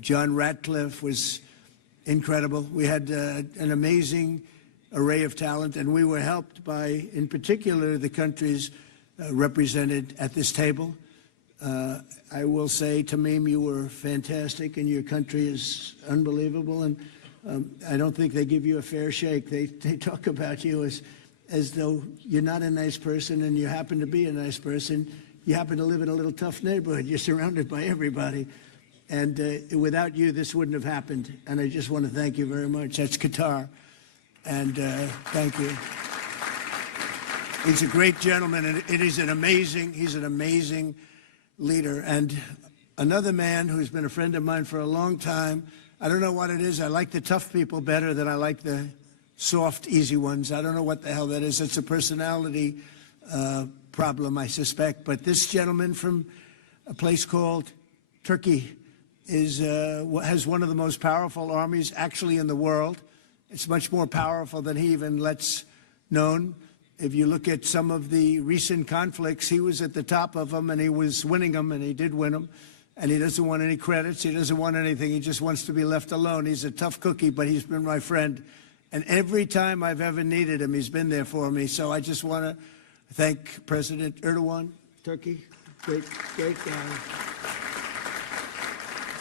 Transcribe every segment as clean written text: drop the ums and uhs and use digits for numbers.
John Ratcliffe was incredible. We had an amazing array of talent, and we were helped by, in particular, the countries represented at this table. I will say, Tamim, you were fantastic, and your country is unbelievable, and I don't think they give you a fair shake. They talk about you as though you're not a nice person, and you happen to be a nice person. You happen to live in a little tough neighborhood. You're surrounded by everybody. And without you, this wouldn't have happened. And I just want to thank you very much. That's Qatar. And thank you. He's a great gentleman, and he's an amazing leader. And another man who's been a friend of mine for a long time. I don't know what it is. I like the tough people better than I like the soft, easy ones. I don't know what the hell that is. It's a personality problem, I suspect. But this gentleman from a place called Turkey has one of the most powerful armies actually in the world. It's much more powerful than he even lets known. If you look at some of the recent conflicts, he was at the top of them, and he was winning them, and he did win them. And he doesn't want any credits. He doesn't want anything. He just wants to be left alone. He's a tough cookie, but he's been my friend. And every time I've ever needed him, he's been there for me. So I just want to thank President Erdoğan, Turkey. Great guy.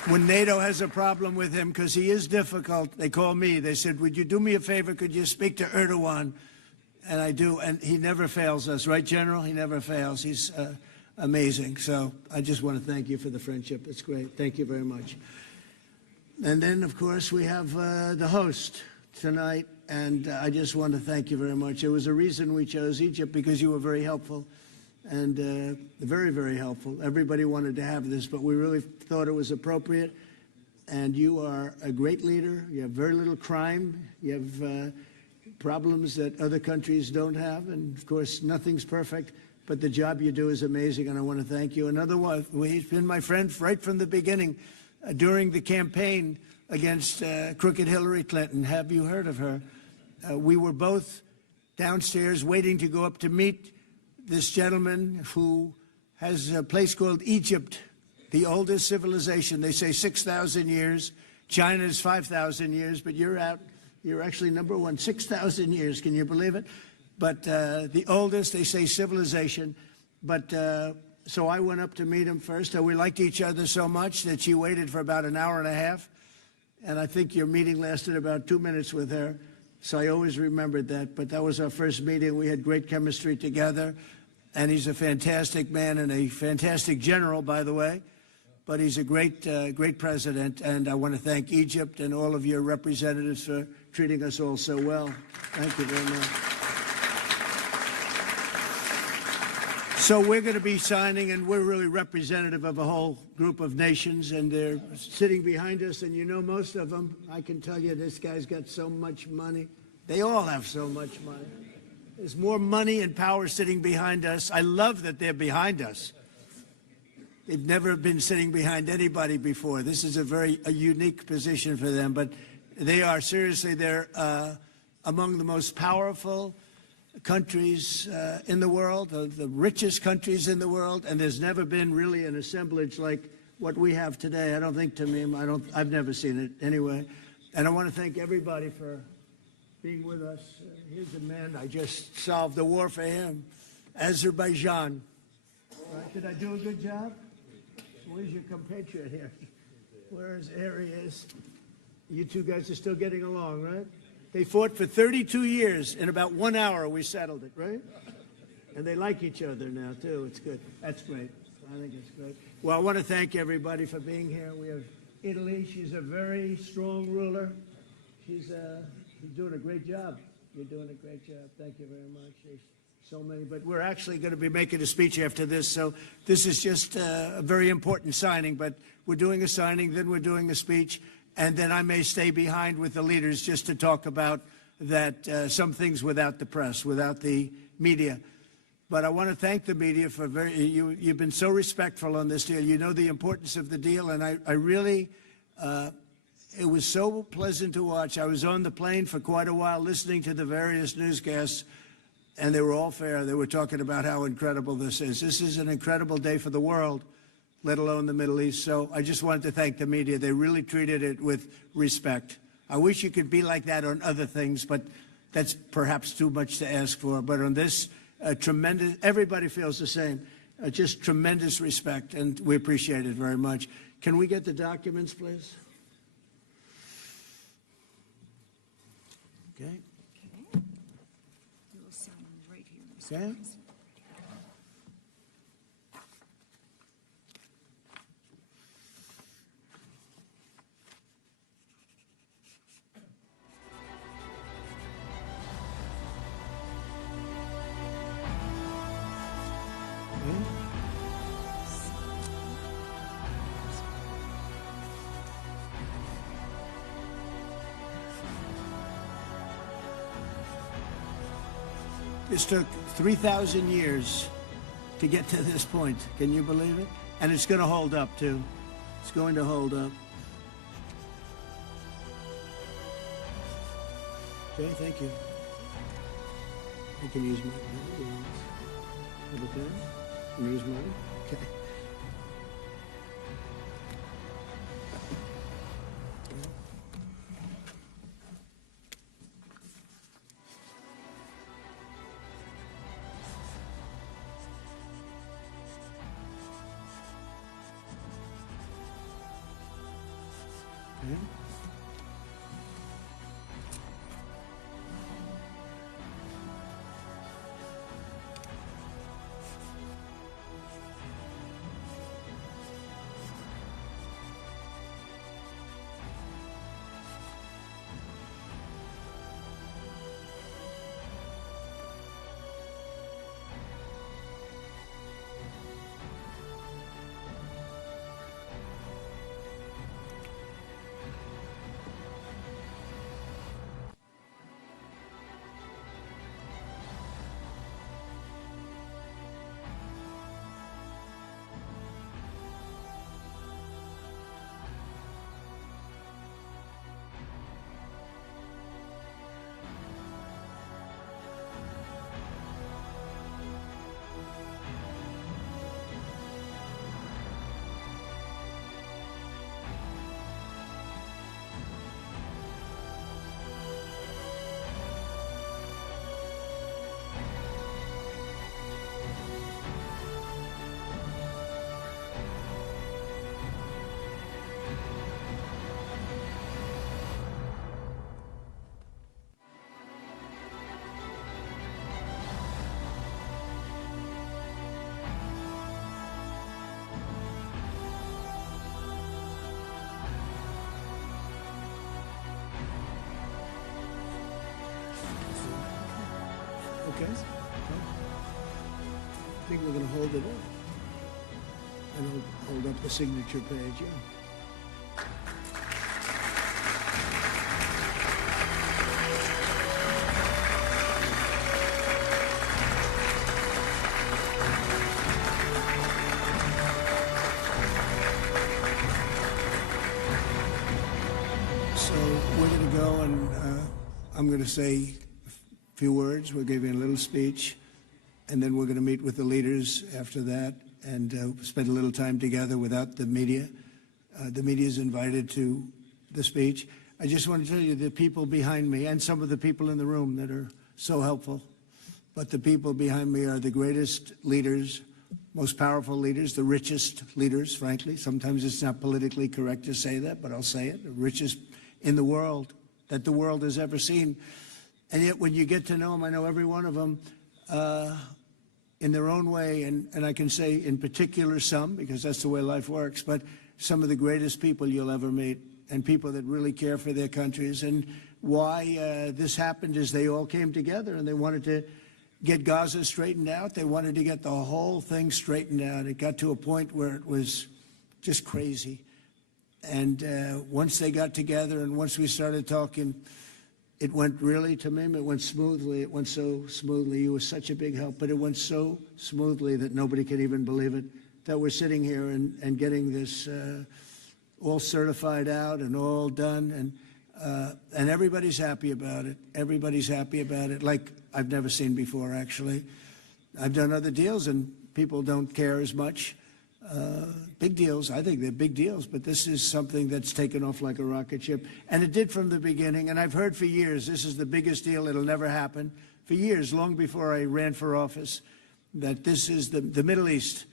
When NATO has a problem with him, because he is difficult, they call me. They said, would you do me a favor? Could you speak to Erdoğan? And I do, and he never fails us. Right, General? He never fails. He's amazing. So I just want to thank you for the friendship. It's great. Thank you very much. And then, of course, we have the host tonight, and I just want to thank you very much. There was a reason we chose Egypt, because you were very helpful. And very, very helpful. Everybody wanted to have this, but we really thought it was appropriate. And you are a great leader. You have very little crime. You have problems that other countries don't have. And, of course, nothing's perfect. But the job you do is amazing, and I want to thank you. Another one, he's been my friend right from the beginning. During the campaign against crooked Hillary Clinton, have you heard of her? We were both downstairs waiting to go up to meet this gentleman who has a place called Egypt, the oldest civilization. They say 6,000 years. China's 5,000 years, but you're actually number one, 6,000 years. Can you believe it? But the oldest, they say, civilization. But so I went up to meet him first. We liked each other so much that she waited for about an hour and a half. And I think your meeting lasted about 2 minutes with her. So I always remembered that. But that was our first meeting. We had great chemistry together. And he's a fantastic man and a fantastic general, by the way. But he's a great president. And I want to thank Egypt and all of your representatives for treating us all so well. Thank you very much. So we're going to be signing, and we're really representative of a whole group of nations, and they're sitting behind us, and you know most of them. I can tell you this guy's got so much money. They all have so much money. There's more money and power sitting behind us. I love that they're behind us. They've never been sitting behind anybody before. This is a unique position for them, but they are seriously, they're among the most powerful countries in the world, the richest countries in the world, and there's never been really an assemblage like what we have today. I don't think, Tamim, I've never seen it anyway. And I want to thank everybody for being with us. Here's a man, I just solved the war for him. Azerbaijan. Right, did I do a good job? Where's your compatriot here? Here he is. You two guys are still getting along, right? They fought for 32 years. In about 1 hour, we settled it, right? And they like each other now, too. It's good. That's great. I think it's great. Well, I want to thank everybody for being here. We have Italy. She's a very strong ruler. She's doing a great job. You're doing a great job. Thank you very much. There's so many. But we're actually going to be making a speech after this. So this is just a very important signing. But we're doing a signing, then we're doing a speech. And then I may stay behind with the leaders just to talk about that some things without the press, without the media. But I want to thank the media for you've been so respectful on this deal. You know the importance of the deal, and I really, it was so pleasant to watch. I was on the plane for quite a while listening to the various newscasts, and they were all fair. They were talking about how incredible this is. This is an incredible day for the world, let alone the Middle East. So I just wanted to thank the media. They really treated it with respect. I wish you could be like that on other things, but that's perhaps too much to ask for. But on this, tremendous, everybody feels the same. Just tremendous respect, and we appreciate it very much. Can we get the documents, please? Okay. Okay. You will sign right here. Okay. This took 3,000 years to get to this point. Can you believe it? And it's going to hold up, too. It's going to hold up. Okay, thank you. I can use my pen. Have a pen? Can you use mine? Okay. Okay. I think we're going to hold it up. And I'll hold up the signature page, yeah. So we're going to go and I'm going to say few words. We'll give you a little speech, and then we're going to meet with the leaders after that and spend a little time together without the media. The media is invited to the speech. I just want to tell you the people behind me and some of the people in the room that are so helpful, but the people behind me are the greatest leaders, most powerful leaders, the richest leaders, frankly. Sometimes it's not politically correct to say that, but I'll say it, the richest in the world that the world has ever seen. And yet when you get to know them, I know every one of them in their own way, and I can say in particular some, because that's the way life works, but some of the greatest people you'll ever meet, and people that really care for their countries. And why this happened is they all came together and they wanted to get Gaza straightened out. They wanted to get the whole thing straightened out. It got to a point where it was just crazy. And once they got together and once we started talking, it went really, Tamim, it went smoothly. It went so smoothly. You were such a big help, but it went so smoothly that nobody can even believe it, that we're sitting here and getting this all certified out and all done. And everybody's happy about it. Everybody's happy about it, like I've never seen before, actually. I've done other deals and people don't care as much. big deals. I think they're big deals, but this is something that's taken off like a rocket ship. And it did from the beginning. And I've heard for years, this is the biggest deal. It'll never happen. For years, long before I ran for office, that this is the Middle East.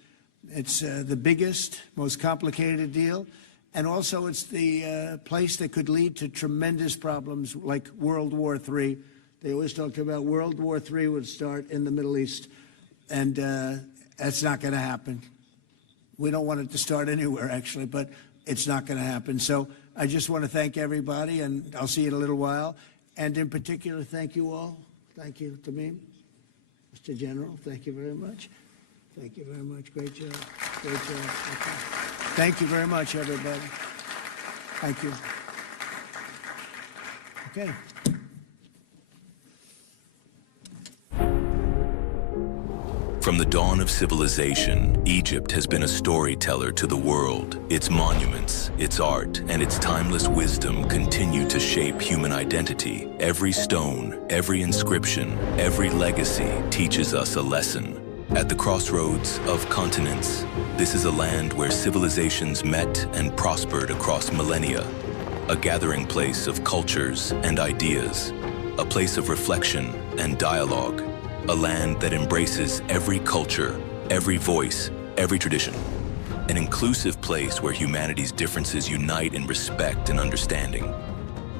It's the biggest, most complicated deal. And also it's the place that could lead to tremendous problems like World War III. They always talked about World War III would start in the Middle East. And that's not going to happen. We don't want it to start anywhere, actually, but it's not going to happen. So I just want to thank everybody, and I'll see you in a little while. And in particular, thank you all. Thank you, Tamim. Mr. General, thank you very much. Thank you very much. Great job. Great job. Thank you very much, everybody. Thank you. Okay. From the dawn of civilization, Egypt has been a storyteller to the world. Its monuments, its art, and its timeless wisdom continue to shape human identity. Every stone, every inscription, every legacy teaches us a lesson. At the crossroads of continents, this is a land where civilizations met and prospered across millennia. A gathering place of cultures and ideas. A place of reflection and dialogue. A land that embraces every culture, every voice, every tradition. An inclusive place where humanity's differences unite in respect and understanding.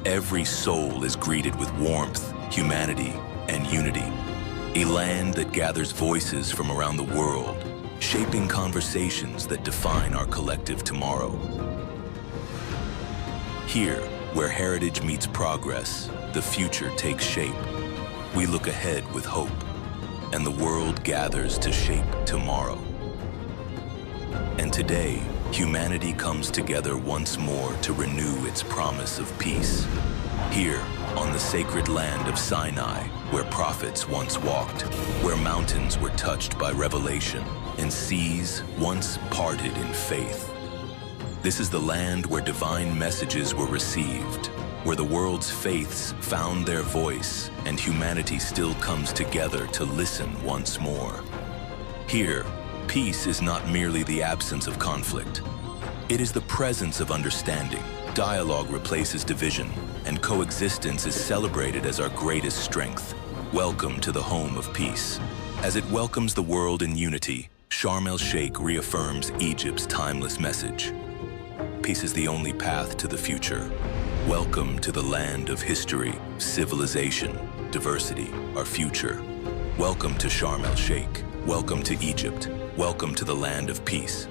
Every soul is greeted with warmth, humanity, and unity. A land that gathers voices from around the world, shaping conversations that define our collective tomorrow. Here, where heritage meets progress, the future takes shape. We look ahead with hope. And the world gathers to shape tomorrow. And today, humanity comes together once more to renew its promise of peace. Here, on the sacred land of Sinai, where prophets once walked, where mountains were touched by revelation, and seas once parted in faith. This is the land where divine messages were received, where the world's faiths found their voice, and humanity still comes together to listen once more. Here, peace is not merely the absence of conflict. It is the presence of understanding. Dialogue replaces division, and coexistence is celebrated as our greatest strength. Welcome to the home of peace. As it welcomes the world in unity, Sharm el-Sheikh reaffirms Egypt's timeless message. Peace is the only path to the future. Welcome to the land of history, civilization, diversity, our future. Welcome to Sharm el-Sheikh. Welcome to Egypt. Welcome to the land of peace.